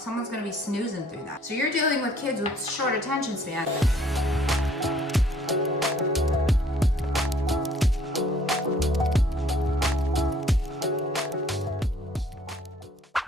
someone's gonna be snoozing through that. So you're dealing with kids with short attention span.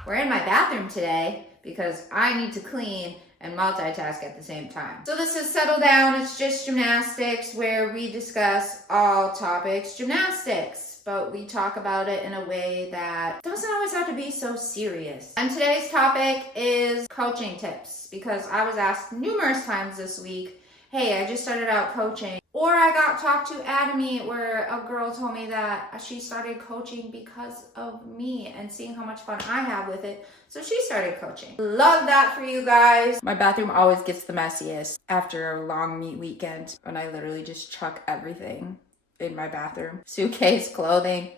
We're in my bathroom today because I need to clean and multitask at the same time. So this is Settle Down. It's just gymnastics, where we discuss all topics gymnastics, but we talk about it in a way that doesn't always have to be so serious. And today's topic is coaching tips, because I was asked numerous times this week, hey, I just started out coaching. Or I got talked to at a meet where a girl told me that she started coaching because of me and seeing how much fun I have with it. So she started coaching. Love that for you guys. My bathroom always gets the messiest after a long meet weekend, and I literally just chuck everything in my bathroom. Suitcase, clothing,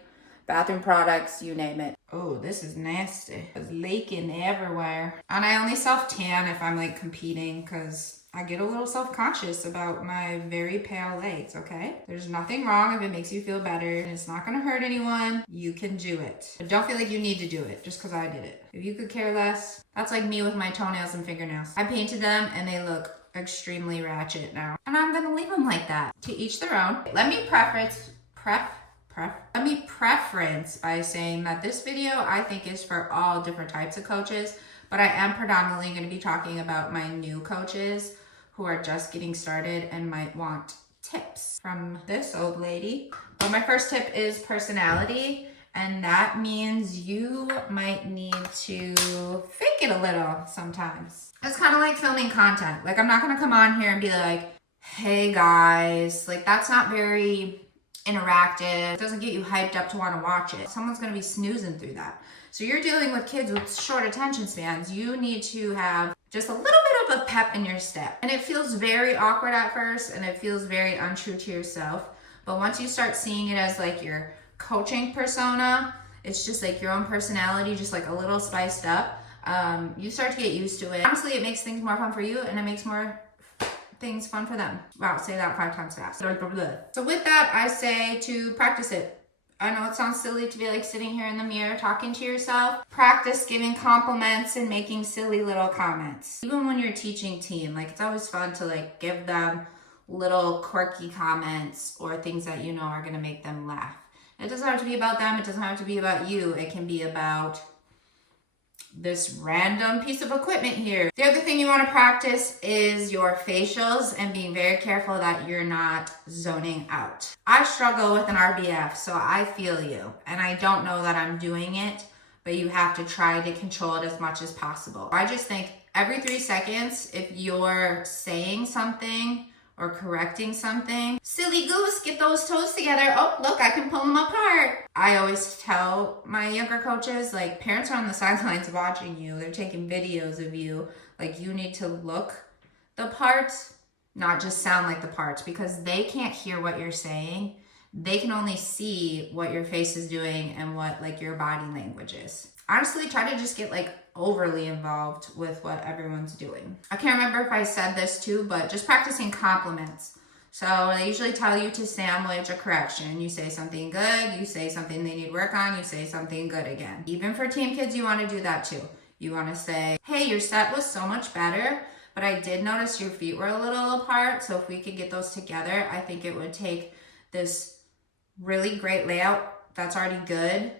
bathroom products, you name it. Oh, this is nasty. It's leaking everywhere. And I only self-tan if I'm like competing, because I get a little self-conscious about my very pale legs, okay? There's nothing wrong if it makes you feel better, and it's not gonna hurt anyone. You can do it. But don't feel like you need to do it just because I did it. If you could care less, that's like me with my toenails and fingernails. I painted them and they look extremely ratchet now. And I'm gonna leave them like that. To each their own. Let me preference by saying that this video I think is for all different types of coaches, but I am predominantly going to be talking about my new coaches who are just getting started and might want tips from this old lady. But my first tip is personality, and that means you might need to fake it a little sometimes. It's kind of like filming content. Like, I'm not going to come on here and be like, hey guys, like that's not very interactive. It doesn't get you hyped up to want to watch it. Someone's going to be snoozing through that. So you're dealing with kids with short attention spans. You need to have just a little bit of a pep in your step. And it feels very awkward at first, and it feels very untrue to yourself. But once you start seeing it as like your coaching persona, it's just like your own personality, just like a little spiced up. You start to get used to it. Honestly, it makes things more fun for you, and it makes more things fun for them. Wow, say that 5 times fast. So with that, I say to practice it. I know it sounds silly to be like sitting here in the mirror talking to yourself. Practice giving compliments and making silly little comments. Even when you're teaching teen, like it's always fun to like give them little quirky comments or things that you know are gonna make them laugh. It doesn't have to be about them. It doesn't have to be about you. It can be about this random piece of equipment here. The other thing you want to practice is your facials and being very careful that you're not zoning out. I struggle with an RBF, so I feel you. And I don't know that I'm doing it, but you have to try to control it as much as possible. I just think every 3 seconds, if you're saying something or correcting something, silly goose, get those toes together. Oh, look, I can pull them apart. I always tell my younger coaches, like, parents are on the sidelines watching you. They're taking videos of you. Like, you need to look the parts, not just sound like the parts, because they can't hear what you're saying. They can only see what your face is doing and what like your body language is. Honestly, try to just get like overly involved with what everyone's doing. I can't remember if I said this too, but just practicing compliments. So they usually tell you to sandwich a correction. You say something good, you say something they need work on, you say something good again. Even for teen kids, you want to do that too. You want to say, hey, your set was so much better, but I did notice your feet were a little apart. So if we could get those together, I think it would take this really great layout that's already good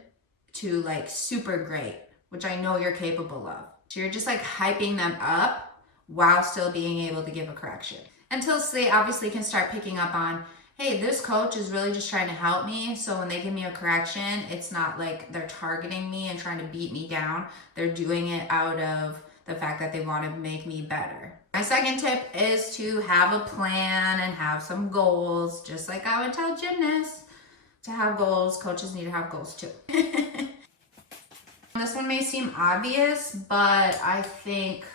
to like super great, which I know you're capable of. So you're just like hyping them up while still being able to give a correction. Until they obviously can start picking up on, hey, this coach is really just trying to help me. So when they give me a correction, it's not like they're targeting me and trying to beat me down. They're doing it out of the fact that they want to make me better. My second tip is to have a plan and have some goals, just like I would tell gymnasts to have goals. Coaches need to have goals too. This one may seem obvious, but I think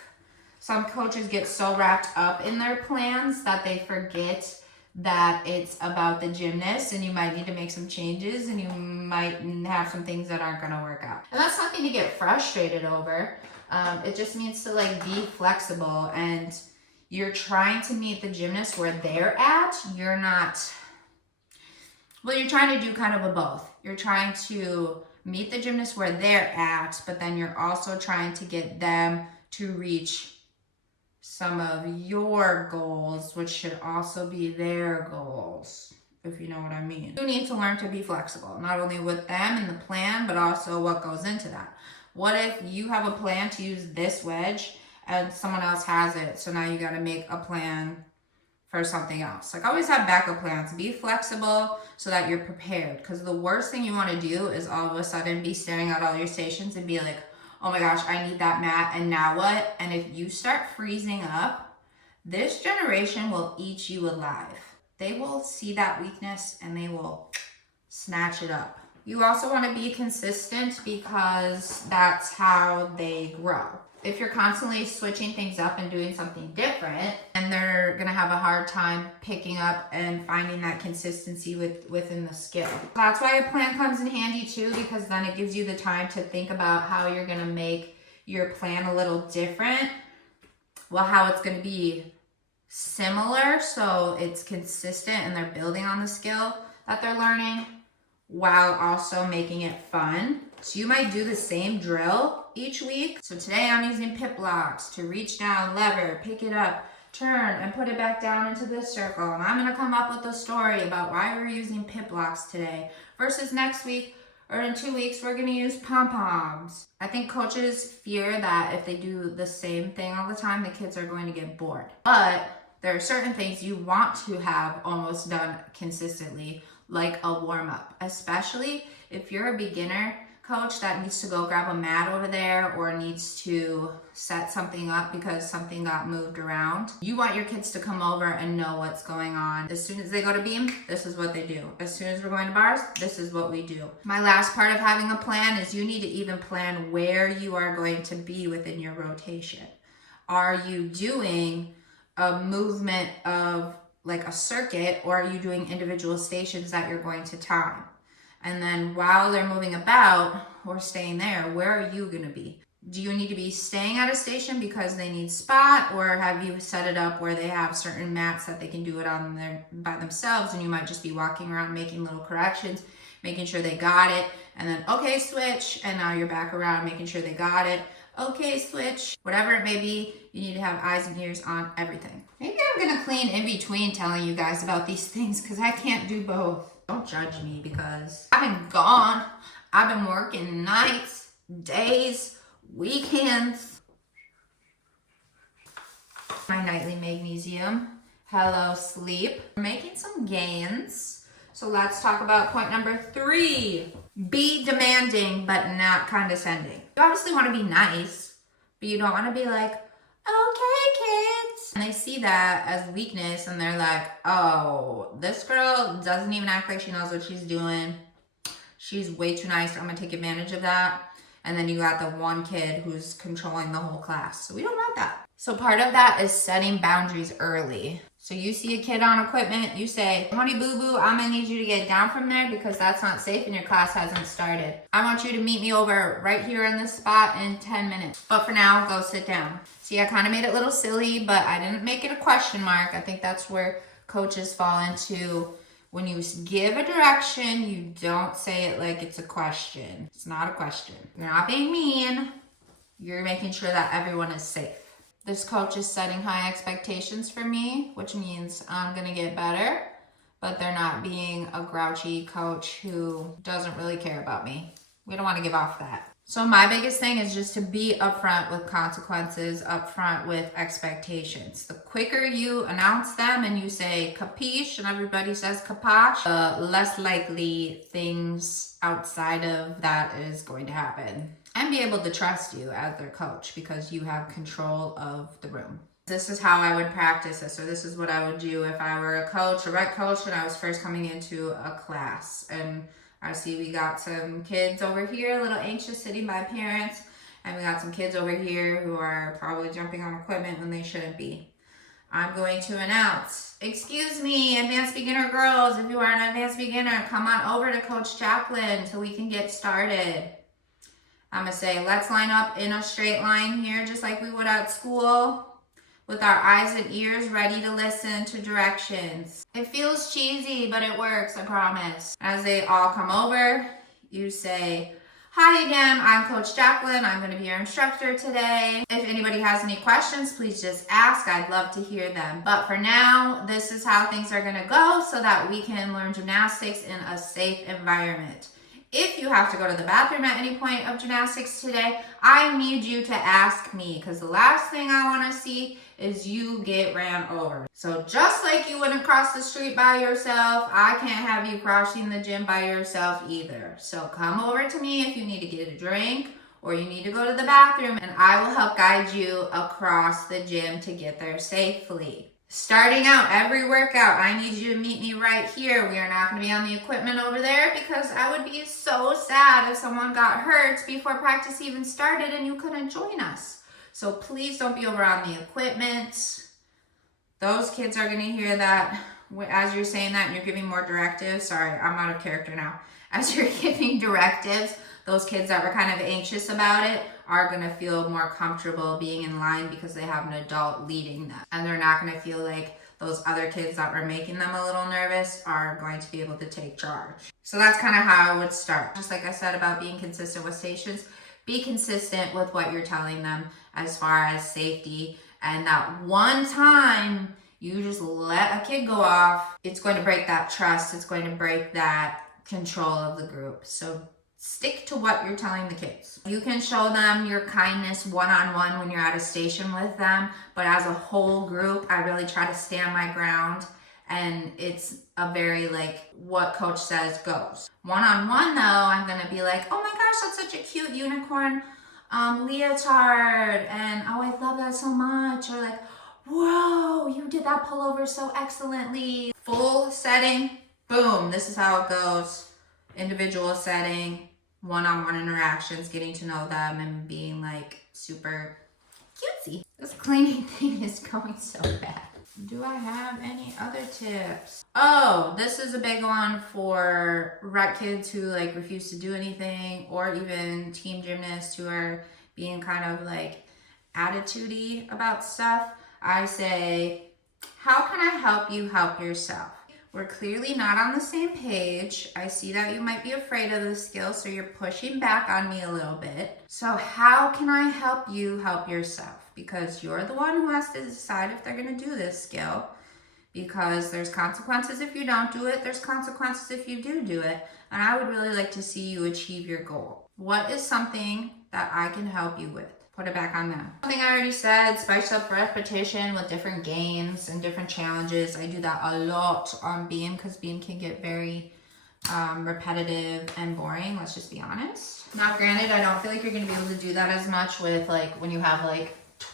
some coaches get so wrapped up in their plans that they forget that it's about the gymnast, and you might need to make some changes, and you might have some things that aren't going to work out. And that's nothing to get frustrated over. It just means to like be flexible, and you're trying to meet the gymnast where they're at. You're trying to do kind of a both. You're trying to meet the gymnast where they're at, but then you're also trying to get them to reach some of your goals, which should also be their goals, if you know what I mean. You need to learn to be flexible, not only with them and the plan, but also what goes into that. What if you have a plan to use this wedge and someone else has it, so now you got to make a plan for something else? Like, always have backup plans. Be flexible so that you're prepared, because the worst thing you want to do is all of a sudden be staring at all your stations and be like, oh my gosh, I need that mat, and now what? And if you start freezing up, this generation will eat you alive. They will see that weakness and they will snatch it up. You also want to be consistent, because that's how they grow. If you're constantly switching things up and doing something different, and they're gonna have a hard time picking up and finding that consistency within the skill. That's why a plan comes in handy too, because then it gives you the time to think about how you're gonna make your plan a little different. Well, how it's gonna be similar, so it's consistent and they're building on the skill that they're learning, while also making it fun. So you might do the same drill each week. So today I'm using pip blocks to reach down, lever, pick it up, turn, and put it back down into this circle. And I'm gonna come up with a story about why we're using pip blocks today, versus next week or in 2 weeks, we're gonna use pom-poms. I think coaches fear that if they do the same thing all the time, the kids are going to get bored. But there are certain things you want to have almost done consistently, like a warm-up, especially if you're a beginner coach that needs to go grab a mat over there or needs to set something up because something got moved around. You want your kids to come over and know what's going on. As soon as they go to beam, this is what they do. As soon as we're going to bars, this is what we do. My last part of having a plan is you need to even plan where you are going to be within your rotation. Are you doing a movement of like a circuit, or are you doing individual stations that you're going to time? And then while they're moving about or staying there, where are you going to be? Do you need to be staying at a station because they need spot, or have you set it up where they have certain mats that they can do it on by themselves, and you might just be walking around making little corrections, making sure they got it, and then okay, switch, and now you're back around making sure they got it. Okay, switch. Whatever it may be, you need to have eyes and ears on everything. Maybe I'm gonna clean in between telling you guys about these things, because I can't do both. Don't judge me, because I've been gone. I've been working nights, days, weekends. My nightly magnesium. Hello, sleep. We're making some gains. So let's talk about point number 3. Be demanding, but not condescending. You obviously want to be nice, but you don't want to be like, okay, kids. And they see that as weakness, and they're like, oh, this girl doesn't even act like she knows what she's doing. She's way too nice. I'm going to take advantage of that. And then you got the one kid who's controlling the whole class. So we don't want that. So part of that is setting boundaries early. So you see a kid on equipment, you say, honey boo boo, I'm gonna need you to get down from there because that's not safe and your class hasn't started. I want you to meet me over right here in this spot in 10 minutes. But for now, go sit down. See, I kind of made it a little silly, but I didn't make it a question mark. I think that's where coaches fall into. When you give a direction, you don't say it like it's a question. It's not a question. You're not being mean. You're making sure that everyone is safe. This coach is setting high expectations for me, which means I'm gonna get better, but they're not being a grouchy coach who doesn't really care about me. We don't want to give off that. So my biggest thing is just to be upfront with consequences, upfront with expectations. The quicker you announce them and you say capiche and everybody says capache, the less likely things outside of that is going to happen. And be able to trust you as their coach because you have control of the room. This is how I would practice this, or this is what I would do if I were a coach, a rec coach, and I was first coming into a class. And I see we got some kids over here, a little anxious, sitting by parents, and we got some kids over here who are probably jumping on equipment when they shouldn't be. I'm going to announce, excuse me, advanced beginner girls, if you are an advanced beginner, come on over to Coach Jacqueline so we can get started. I'm going to say, let's line up in a straight line here, just like we would at school, with our eyes and ears ready to listen to directions. It feels cheesy, but it works, I promise. As they all come over, you say, Hi again, I'm Coach Jacqueline. I'm going to be your instructor today. If anybody has any questions, please just ask. I'd love to hear them. But for now, this is how things are going to go so that we can learn gymnastics in a safe environment. If you have to go to the bathroom at any point of gymnastics today, I need you to ask me, because the last thing I want to see is you get ran over. So just like you wouldn't cross the street by yourself, I can't have you crossing the gym by yourself either. So come over to me if you need to get a drink or you need to go to the bathroom, and I will help guide you across the gym to get there safely. Starting out every workout, I need you to meet me right here. We are not going to be on the equipment over there because I would be so sad if someone got hurt before practice even started and you couldn't join us. So please don't be over on the equipment. Those kids are going to hear that as you're saying that and you're giving more directives. Sorry, I'm out of character now. As you're giving directives, those kids that were kind of anxious about it are going to feel more comfortable being in line because they have an adult leading them. And they're not going to feel like those other kids that were making them a little nervous are going to be able to take charge. So that's kind of how I would start. Just like I said about being consistent with stations, be consistent with what you're telling them as far as safety. And that one time you just let a kid go off, it's going to break that trust. It's going to break that control of the group. So stick to what you're telling the kids. You can show them your kindness one-on-one when you're at a station with them, but as a whole group, I really try to stand my ground, and it's a very what coach says goes. One-on-one though, I'm gonna be like, oh my gosh, that's such a cute unicorn leotard, and oh, I love that so much, or whoa, you did that pullover so excellently. Full setting, boom, this is how it goes. Individual setting, one-on-one interactions, getting to know them and being super cutesy. This cleaning thing is going so bad. Do I have any other tips? Oh, this is a big one for rec kids who refuse to do anything, or even team gymnasts who are being kind of attitude-y about stuff. I say, how can I help you help yourself? We're clearly not on the same page. I see that you might be afraid of this skill, so you're pushing back on me a little bit. So how can I help you help yourself? Because you're the one who has to decide if they're gonna do this skill, because there's consequences if you don't do it, there's consequences if you do it, and I would really like to see you achieve your goal. What is something that I can help you with? Put it back on them. Something I already said, spice up repetition with different games and different challenges. I do that a lot on beam because beam can get very repetitive and boring. Let's just be honest. Now, granted, I don't feel like you're going to be able to do that as much with when you have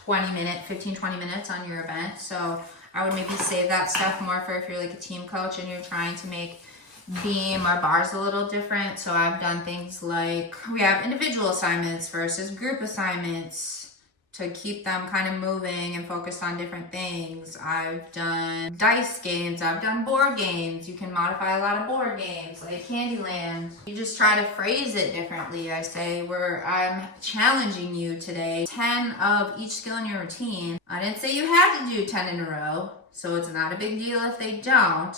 15-20 minutes on your event. So I would maybe save that stuff more for if you're a team coach and you're trying to make beam or bars a little different. So I've done things we have individual assignments versus group assignments to keep them kind of moving and focused on different things. I've done dice games, I've done board games. You can modify a lot of board games like Candyland. You just try to phrase it differently. I say, I'm challenging you today, 10 of each skill in your routine. I didn't say you had to do 10 in a row, so it's not a big deal if they don't.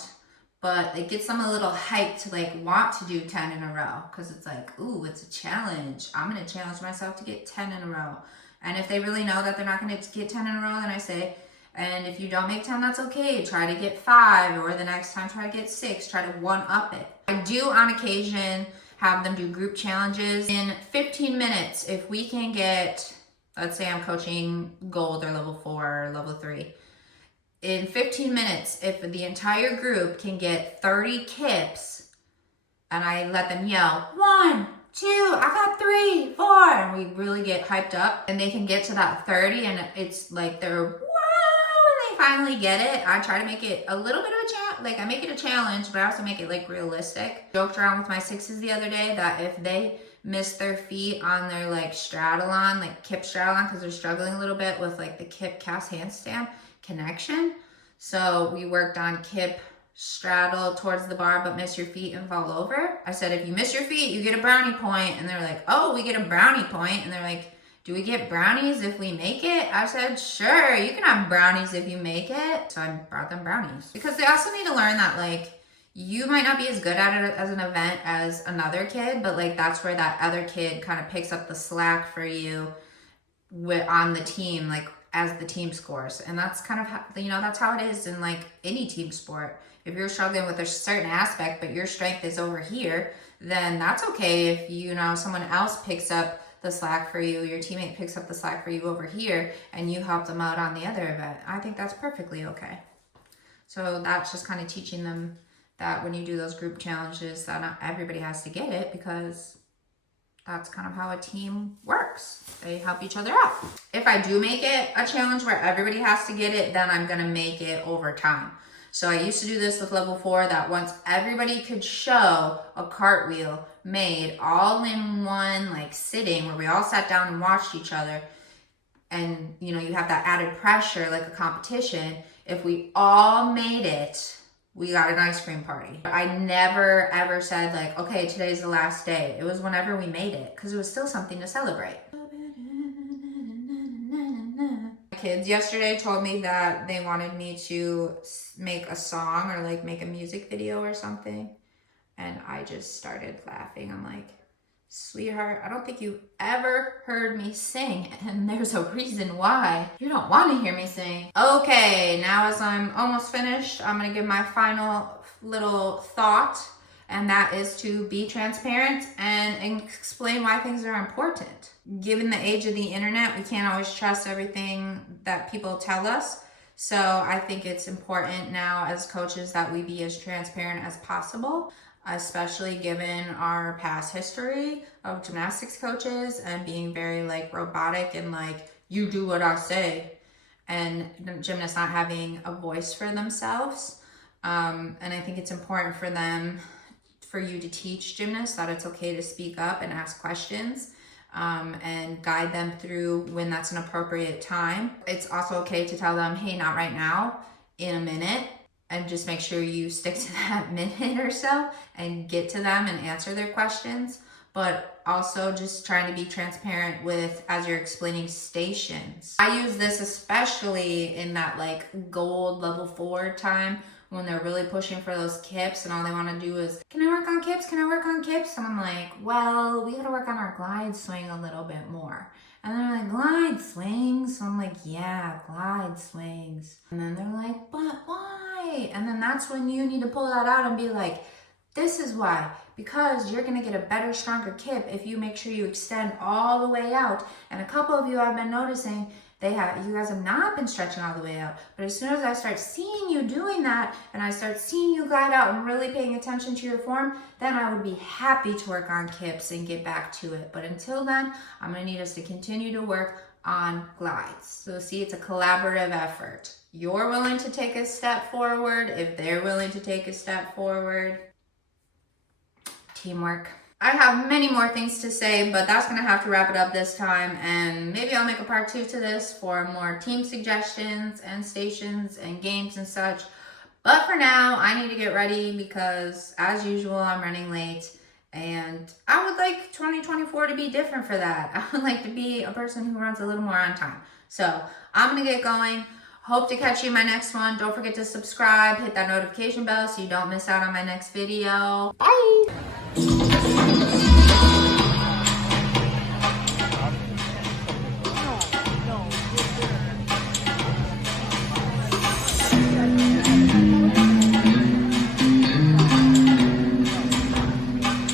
But it gets them a little hyped to want to do 10 in a row, because it's ooh, it's a challenge. I'm going to challenge myself to get 10 in a row. And if they really know that they're not going to get 10 in a row, then I say, and if you don't make 10, that's okay. Try to get 5, or the next time try to get 6. Try to one-up it. I do on occasion have them do group challenges. In 15 minutes, if we can get, let's say I'm coaching gold or level 4 or level 3. In 15 minutes, if the entire group can get 30 kips, and I let them yell, 1, 2, I got 3, 4, and we really get hyped up, and they can get to that 30, and it's they're, whoa, and they finally get it. I try to make it a little bit of a challenge, I make it a challenge, but I also make it realistic. Joked around with my 6s the other day that if they miss their feet on their straddle-on, kip straddle-on, because they're struggling a little bit with the kip cast handstand connection. So we worked on kip straddle towards the bar but miss your feet and fall over. I said, if you miss your feet, you get a brownie point. And they're like, oh, we get a brownie point. And they're like, do we get brownies if we make it? I said, sure, you can have brownies if you make it. So I brought them brownies, because they also need to learn that you might not be as good at it as an event as another kid, but like that's where that other kid kind of picks up the slack for you on the team, like as the team scores. And that's kind of how, that's how it is in like any team sport. If you're struggling with a certain aspect, but your strength is over here, then that's okay if, someone else picks up the slack for you, your teammate picks up the slack for you over here, and you help them out on the other event. I think that's perfectly okay. So that's just kind of teaching them that when you do those group challenges, that not everybody has to get it, because that's kind of how a team works. They help each other out. If I do make it a challenge where everybody has to get it, then I'm gonna make it over time. So I used to do this with level 4, that once everybody could show a cartwheel made all in one like sitting, where we all sat down and watched each other, and you have that added pressure like a competition. If we all made it, we got an ice cream party. I never ever said like, okay, today's the last day. It was whenever we made it, because it was still something to celebrate. Kids yesterday told me that they wanted me to make a song or like make a music video or something, and I just started laughing. I'm like, sweetheart, I don't think you ever heard me sing, and there's a reason why. You don't want to hear me sing. Okay, now as I'm almost finished, I'm gonna give my final little thought, and that is to be transparent and explain why things are important. Given the age of the internet, we can't always trust everything that people tell us. So I think it's important now as coaches that we be as transparent as possible, especially given our past history of gymnastics coaches and being very like robotic and like, you do what I say, and gymnasts not having a voice for themselves. And I think it's important for you to teach gymnasts that it's okay to speak up and ask questions, and guide them through when that's an appropriate time. It's also okay to tell them, hey, not right now, in a minute, and just make sure you stick to that minute or so and get to them and answer their questions. But also just trying to be transparent with, as you're explaining stations. I use this especially in that like gold level 4 time, when they're really pushing for those kips and all they want to do is, can I work on kips? Can I work on kips? And I'm like, well, we got to work on our glide swing a little bit more. And they're like, glide swings? So I'm like, yeah, glide swings. And then they're like, but why? And then that's when you need to pull that out and be like, this is why. Because you're going to get a better, stronger kip if you make sure you extend all the way out. And a couple of you I've been noticing, you guys have not been stretching all the way out. But as soon as I start seeing you doing that, and I start seeing you glide out and really paying attention to your form, then I would be happy to work on kips and get back to it. But until then, I'm gonna need us to continue to work on glides. So see, it's a collaborative effort. You're willing to take a step forward if they're willing to take a step forward. Teamwork. I have many more things to say, but that's gonna have to wrap it up this time, and maybe I'll make a part 2 to this for more team suggestions and stations and games and such. But for now, I need to get ready because as usual, I'm running late, and I would like 2024 to be different for that. I would like to be a person who runs a little more on time. So I'm gonna get going. Hope to catch you in my next one. Don't forget to subscribe, hit that notification bell so you don't miss out on my next video. Bye!